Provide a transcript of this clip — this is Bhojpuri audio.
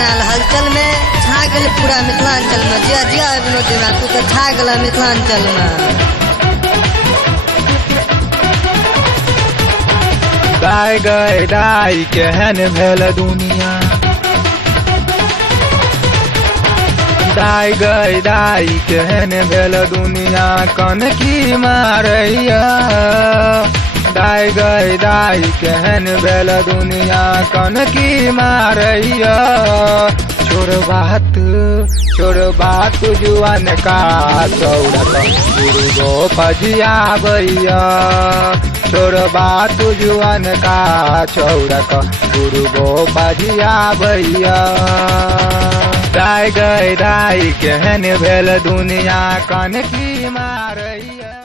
बनाल हलचल में छा गेल पूरा मिथिलांचल में। जिया जिया विनोद दा तू तो छा गेला मिथिलांचल में। दाई गए दाई केहन भेल दुनिया, दाई गए दाई केहन भेल दुनिया, कनकी मारैया। दाई गए दाई केहन भेल दुनिया, कनकी मारैया। छोड़ बात जुआन का चौड़क गुरु फजिया भैया। छोड़ बात जुआन का चौड़क गुरु फजिया भैया। दाई गए दाई केहन भेल दुनिया, कनकी मारैया।